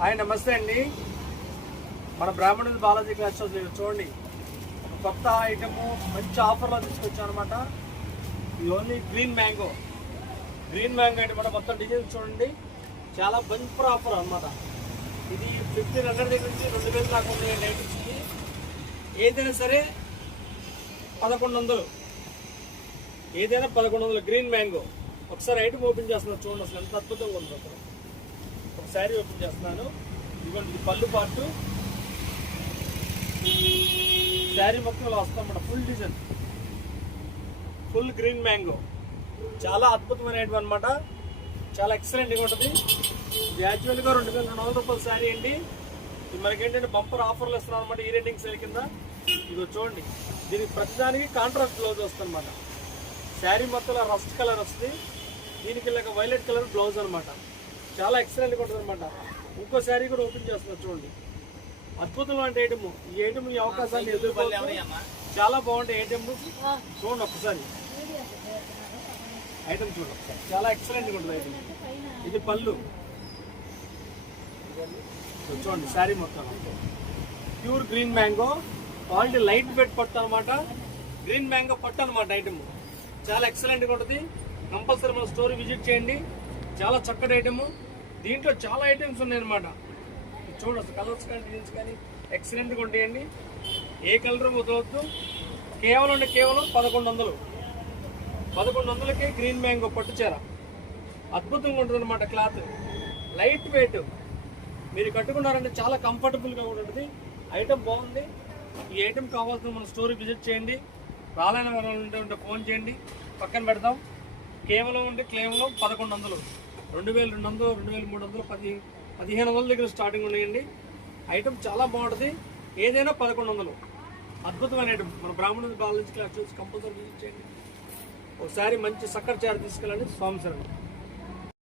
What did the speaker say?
Hi నమస్తే అండి. మన బ్రాహ్మణుల బాలాజీ క్లాస్ చూడండి, కొత్త ఐటము మంచి ఆఫర్లో తీసుకొచ్చాం అనమాట. ఇది ఓన్లీ గ్రీన్ మ్యాంగో ఐటమ్ కూడా మొత్తం డిజైన్ చూడండి, చాలా బంపర్ ఆఫర్ అనమాట. ఇది 1500 దగ్గర నుంచి 2000 దాకా ఉన్నాయి ఐటమ్స్కి. ఏదైనా సరే 1100, ఏదైనా 1100 గ్రీన్ మ్యాంగో. ఒకసారి ఐటమ్ ఓపెన్ చేస్తున్నాను చూడండి, అసలు ఎంత అద్భుతంగా ఉంది. అసలు ఒక శారీ ఓపెన్ చేస్తున్నాను, ఇదిగోండి ఇది పళ్ళు పార్టు. శారీ మొత్తం ఇలా వస్తామన్నమాట, full design, full green mango. చాలా అద్భుతమైన ఐటమ్ అనమాట, చాలా ఎక్సలెంట్గా ఉంటుంది. ఇది యాక్చువల్గా 2200 రూపాయల శారీ అండి. ఇది మనకేంటంటే బంపర్ ఆఫర్లు ఇస్తున్నాం అనమాట, ఈ రేటింగ్ సేల్ కింద. ఇదిగో చూడండి, దీనికి ప్రతిదానికి కాంట్రాస్ట్ బ్లౌజ్ వస్తుంది అనమాట. శారీ మొత్తం రస్ట్ కలర్ వస్తుంది, దీనికి ఇలాగ వైలెట్ కలర్ బ్లౌజ్ అనమాట. చాలా ఎక్సలెంట్గా ఉంటుంది అనమాట. ఇంకో శారీ కూడా ఓపెన్ చేస్తున్నారు చూడండి, అద్భుతం అంటే ఐటమ్. ఈ ఐటమ్ ఈ అవకాశాన్ని ఎదుర్కోవాలి, చాలా బాగుంటాయి ఐటమ్. చూడండి ఒక్కసారి ఐటమ్ చూడండి ఒకసారి, చాలా ఎక్సలెంట్గా ఉంటుంది ఐటమ్. ఇది పళ్ళు చూడండి, శారీ మొత్తం pure green mango quality, light weight పట్టు అనమాట. గ్రీన్ మ్యాంగో పట్టు అనమాట ఐటమ్, చాలా ఎక్సలెంట్గా ఉంటుంది. కంపల్సరీ మన స్టోర్ విజిట్ చేయండి, చాలా చక్కటి ఐటమ్. దీంట్లో చాలా ఐటమ్స్ ఉన్నాయన్నమాట. చూడండి అసలు కలర్స్ కానీ డిజైన్స్ కానీ ఎక్సలెంట్గా ఉంటాయండి. ఏ కలర్ వదలవద్దు. కేవలం 1100కే గ్రీన్ మ్యాంగో పట్టు చీర. అద్భుతంగా ఉంటుంది అనమాట. క్లాత్ లైట్ వెయిట్, మీరు కట్టుకున్నారంటే చాలా కంఫర్టబుల్గా ఉంటుంది. ఐటమ్ బాగుంది. ఈ ఐటమ్ కావాల్సిన మన స్టోర్ విజిట్ చేయండి. రాలేని వాళ్ళు ఉంటే ఫోన్ చేయండి, పక్కన పెడతాం. కేవలం 1100, 2200, 2300, 1500 దగ్గర స్టార్టింగ్ ఉన్నాయండి. ఐటమ్ చాలా బాగుంటుంది. ఏదైనా 1100. అద్భుతమైన ఐటమ్. మన బ్రాహ్మణుల బాలాజీ క్లాస్ చూసి కంపల్సరీ విజిట్ చేయండి. ఒకసారి మంచి సక్కర్ చీర తీసుకెళ్ళండి. స్వామి సార్.